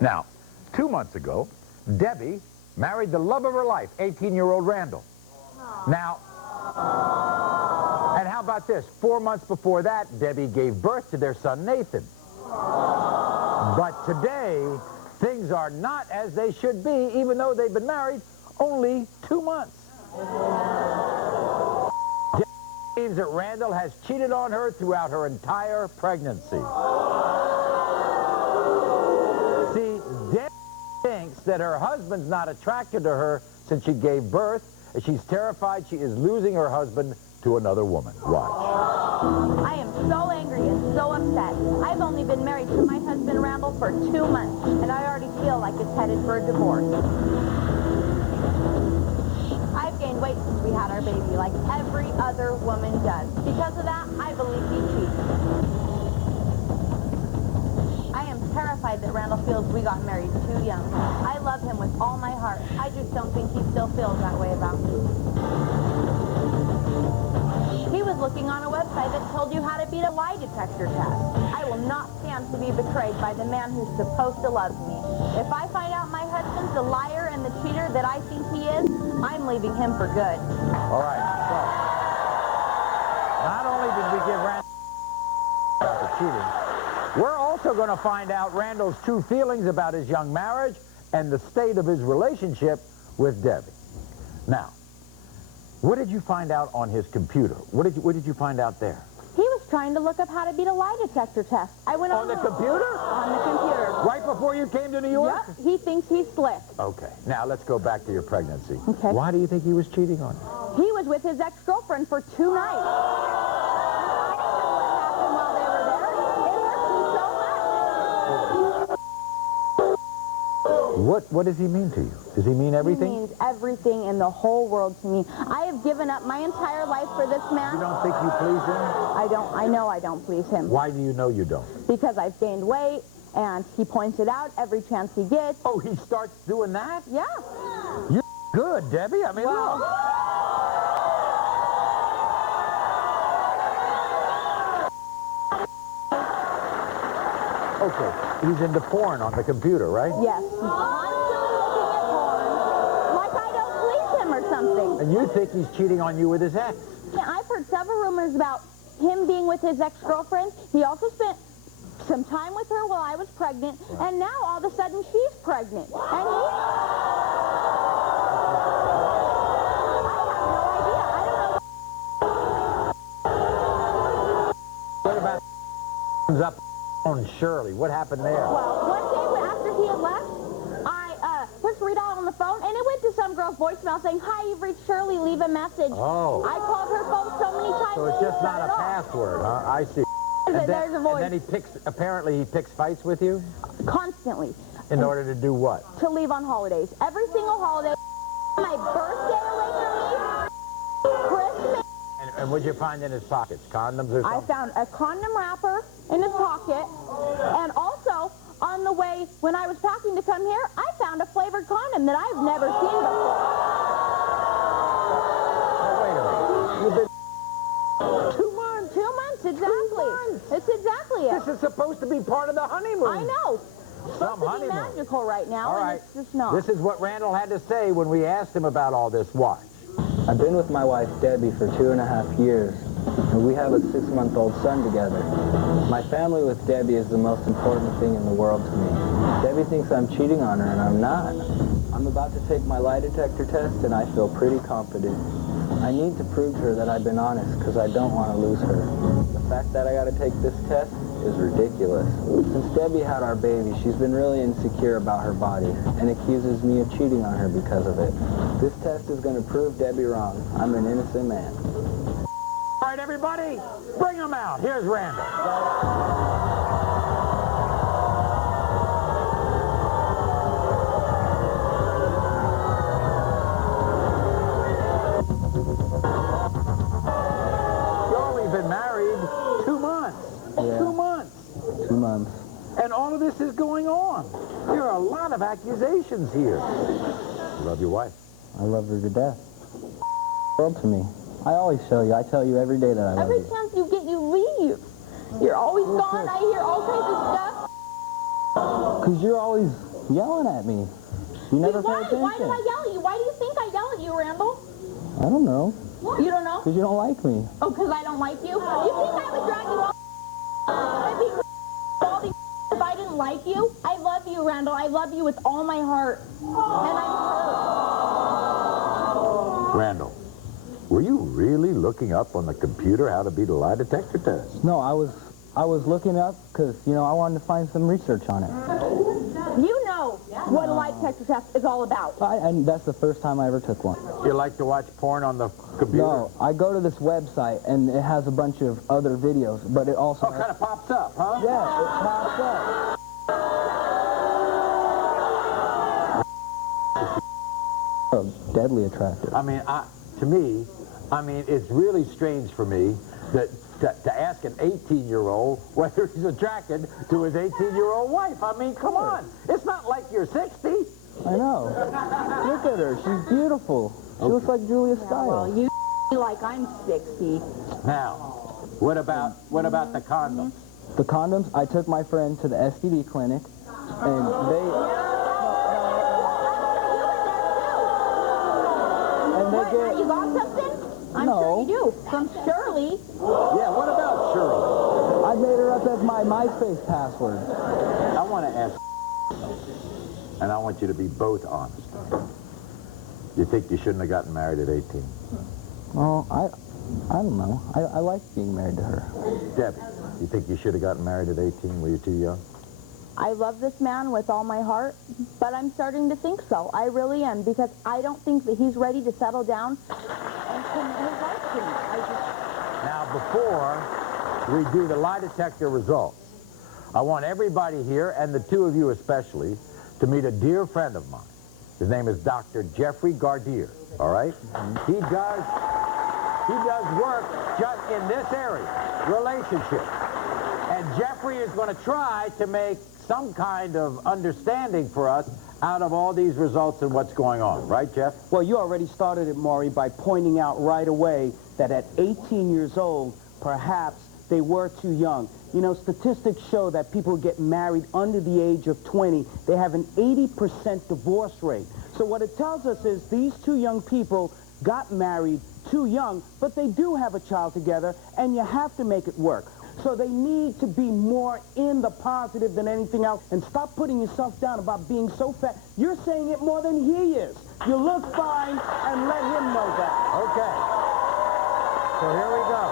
Now, 2 months ago, Debbie married the love of her life, 18-year-old Randall. Now, and how about this? 4 months before that, Debbie gave birth to their son, Nathan. But today, things are not as they should be, even though they've been married only 2 months. Debbie believes that Randall has cheated on her throughout her entire pregnancy. See, Debbie thinks that her husband's not attracted to her since she gave birth. She's terrified she is losing her husband to another woman. Watch. I am so angry and so upset. I've only been married to my husband Randall for 2 months, and I already feel like it's headed for a divorce. I've gained weight since we had our baby, like every other woman does. Because of that, I believe he cheats. I am terrified that Randall feels we got married too young. I love him with all my heart. I just don't think he still feels that way about me. He was looking on a website that told you how to beat a lie detector test. I will not stand to be betrayed by the man who's supposed to love me. If I find out my husband's the liar and the cheater that I think he is, I'm leaving him for good. All right, so, not only did we give Randall about the cheating, we're also going to find out Randall's true feelings about his young marriage and the state of his relationship with Debbie. Now, what did you find out on his computer? What did you find out there? He was trying to look up how to beat a lie detector test. I went on the computer? On the computer. Right before you came to New York? Yep, he thinks he's slick. Okay, now let's go back to your pregnancy. Okay. Why do you think he was cheating on you? He was with his ex-girlfriend for 2 nights. I didn't know what happened while they were there. It hurt me so much. What does he mean to you? Does he mean everything? He means everything in the whole world to me. I have given up my entire life for this man. You don't think you please him? I know I don't please him. Why do you know you don't? Because I've gained weight, and he points it out every chance he gets. Oh, he starts doing that? Yeah. You're good, Debbie. I mean, well, look. Okay, he's into porn on the computer, right? yes. Constantly looking at porn, like I don't please him or something. And you think he's cheating on you with his ex? Yeah, I've heard several rumors about him being with his ex-girlfriend. He also spent some time with her while I was pregnant, right. And now all of a sudden she's pregnant. And he... I have no idea. I don't know. What about up on Shirley? What happened there? Well, one day after he had left, I pushed Rita on the phone, and it went to some girl's voicemail saying, "Hi, you've reached Shirley, leave a message." Oh. I called her phone so many times. So it's just not a password, huh? I see. There's a voice. And then apparently he picks fights with you? Constantly. In order to do what? To leave on holidays. Every single holiday. My birthday away from me. Christmas. And what'd you find in his pockets? Condoms or something? I found a condom wrapper in his pocket. And also, on the way, when I was packing to come here, I found a flavored condom that I've never seen before. Wait a minute. You've been 2 months. 2 months, exactly. 2 months. It's exactly it. This is supposed to be part of the honeymoon. I know. It's supposed to be magical right now, all right. and it's just not. This is what Randall had to say when we asked him about all this. Watch. I've been with my wife, Debbie, for 2.5 years, and we have a 6-month-old son together. My family with Debbie is the most important thing in the world to me. Debbie thinks I'm cheating on her, and I'm not. I'm about to take my lie detector test, and I feel pretty confident. I need to prove to her that I've been honest, because I don't want to lose her. The fact that I got to take this test is ridiculous. Since Debbie had our baby, she's been really insecure about her body and accuses me of cheating on her because of it. This test is going to prove Debbie wrong. I'm an innocent man. All right, everybody, bring him out. Here's Randall. You've only been married 2 months. Yeah. 2 months. 2 months. And all of this is going on. There are a lot of accusations here. You love your wife? I love her to death. World to me. I always show you. I tell you every day that I love Every you. chance you get, you leave. You're always gone. I hear all kinds of stuff. Because you're always yelling at me. You never pay attention. Why do I yell at you? Why do you think I yell at you, Randall? I don't know. You don't know? Because you don't like me. Oh, because I don't like you? You think I would drag you all I'd be all these if I didn't like you? I love you, Randall. I love you with all my heart. And I'm hurt. Randall, were you really looking up on the computer how to beat a lie detector test? No, I was looking up because, you know, I wanted to find some research on it. You know what a lie detector test is all about. And that's the first time I ever took one. You like to watch porn on the computer? No, I go to this website and it has a bunch of other videos, but it also Oh, it kind of pops up, huh? Yeah, it pops up. Oh, deadly attractive. I mean, to me, it's really strange for me that to ask an 18-year-old whether he's attracted to his 18-year-old wife. I mean, come on. It's not like you're 60. I know. Look at her. She's beautiful. She looks like Julia Stiles. Well, you like I'm 60. Now, what about the condoms? The condoms, I took my friend to the STD clinic, and they get... You got something? I'm No. sure you do. From Shirley. Yeah, what about Shirley? I made her up as my MySpace password. I want to ask, and I want you to be both honest. You think you shouldn't have gotten married at 18? Well, I don't know. I like being married to her. Debbie, you think you should have gotten married at 18? Were you too young? I love this man with all my heart, but I'm starting to think so. I really am, because I don't think that he's ready to settle down and commit his life to me. Now, before we do the lie detector results, I want everybody here, and the two of you especially, to meet a dear friend of mine. His name is Dr. Jeffrey Gardier, all right? He does work just in this area, relationships. And Jeffrey is going to try to make some kind of understanding for us out of all these results and what's going on. Right, Jeff? Well, you already started it, Maury, by pointing out right away that at 18 years old, perhaps they were too young. You know, statistics show that people get married under the age of 20. They have an 80% divorce rate. So what it tells us is these two young people got married too young, but they do have a child together, and you have to make it work. So they need to be more in the positive than anything else, and stop putting yourself down about being so fat. You're saying it more than he is. You look fine, and let him know that. Okay. So here we go.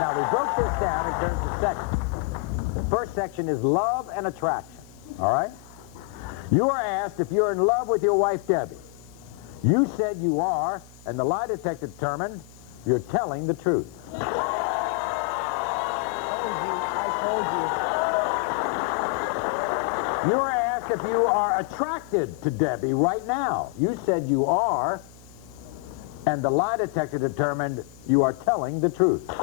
Now, we broke this down in terms of sections. The first section is love and attraction, all right? You are asked if you're in love with your wife, Debbie. You said you are, and the lie detector determined you're telling the truth. You are asked if you are attracted to Debbie right now. You said you are, and the lie detector determined you are telling the truth. Thank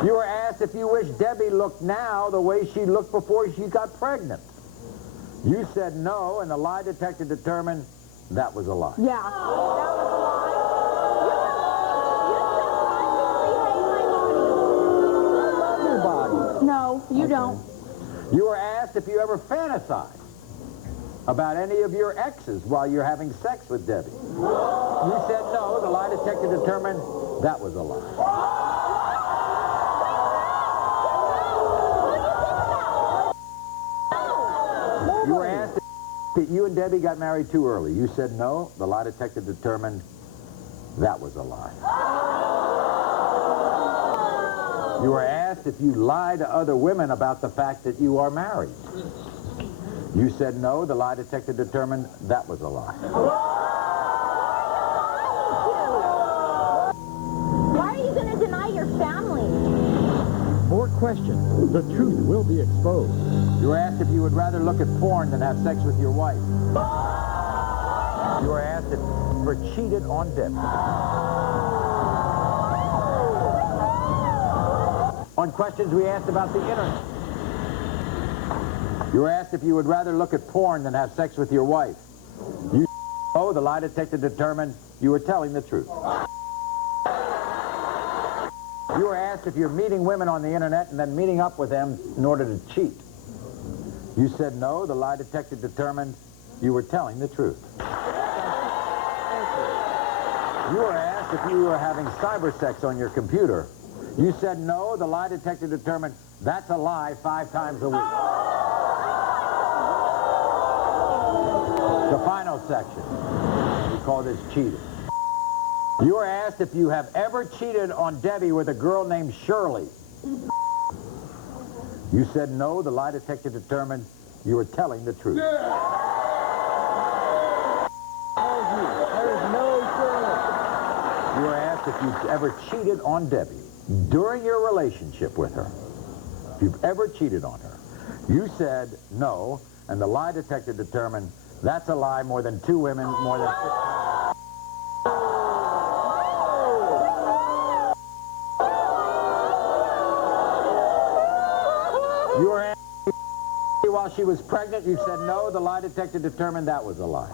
you. You were asked if you wish Debbie looked now the way she looked before she got pregnant. You said no, and the lie detector determined that was a lie. Yeah, that was a lie. No, you don't. You were asked if you ever fantasize about any of your exes while you're having sex with Debbie. You said no. The lie detector determined that was a lie. You were asked if you and Debbie got married too early. You said no. The lie detector determined that was a lie. You were asked if you lie to other women about the fact that you are married. You said no. The lie detector determined that was a lie. Why are you going to deny your family? More questions. The truth will be exposed. You were asked if you would rather look at porn than have sex with your wife. You were asked if you were cheated on Debbie. On questions we asked about the internet. You were asked if you would rather look at porn than have sex with your wife. You oh, the lie detector determined you were telling the truth. You were asked if you're meeting women on the internet and then meeting up with them in order to cheat. You said no. The lie detector determined you were telling the truth. You were asked if you were having cyber sex on your computer. You said no. The lie detector determined that's a lie 5 times a week. The final section. We call this cheating. You were asked if you have ever cheated on Debbie with a girl named Shirley. You said no. The lie detector determined you were telling the truth. There is no Shirley. You were asked if you've ever cheated on Debbie during your relationship with her. If you've ever cheated on her. You said no, and the lie detector determined that's a lie more than 2 women, more than 6 times. You were asked while she was pregnant. You said no. The lie detector determined that was a lie.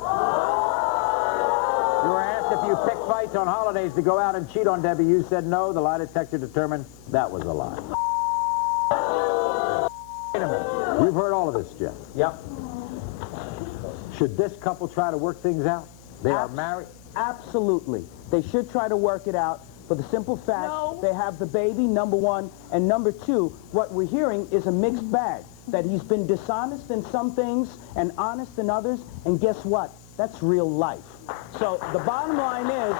You were asked if you picked fights on holidays to go out and cheat on Debbie. You said no. The lie detector determined that was a lie. Wait a minute. You've heard all of this, Jeff. Yep. Should this couple try to work things out? They are married. Absolutely. They should try to work it out for the simple fact they have the baby, number one, and number two, what we're hearing is a mixed bag. That he's been dishonest in some things and honest in others, and guess what? That's real life. So the bottom line is,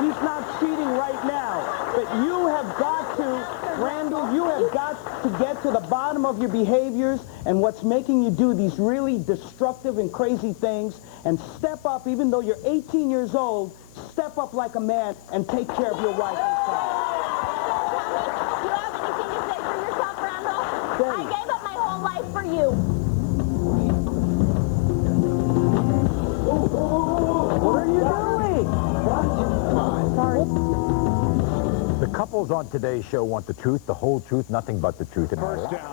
he's not cheating right now, but you have got to, Randall, you have got to get to the bottom of your behaviors and what's making you do these really destructive and crazy things, and step up, even though you're 18 years old, step up like a man and take care of your wife and son. Do you have anything to say for yourself, Randall? Say. I gave up my whole life for you. What are you doing? Sorry. The couples on today's show want the truth, the whole truth, nothing but the truth. First down.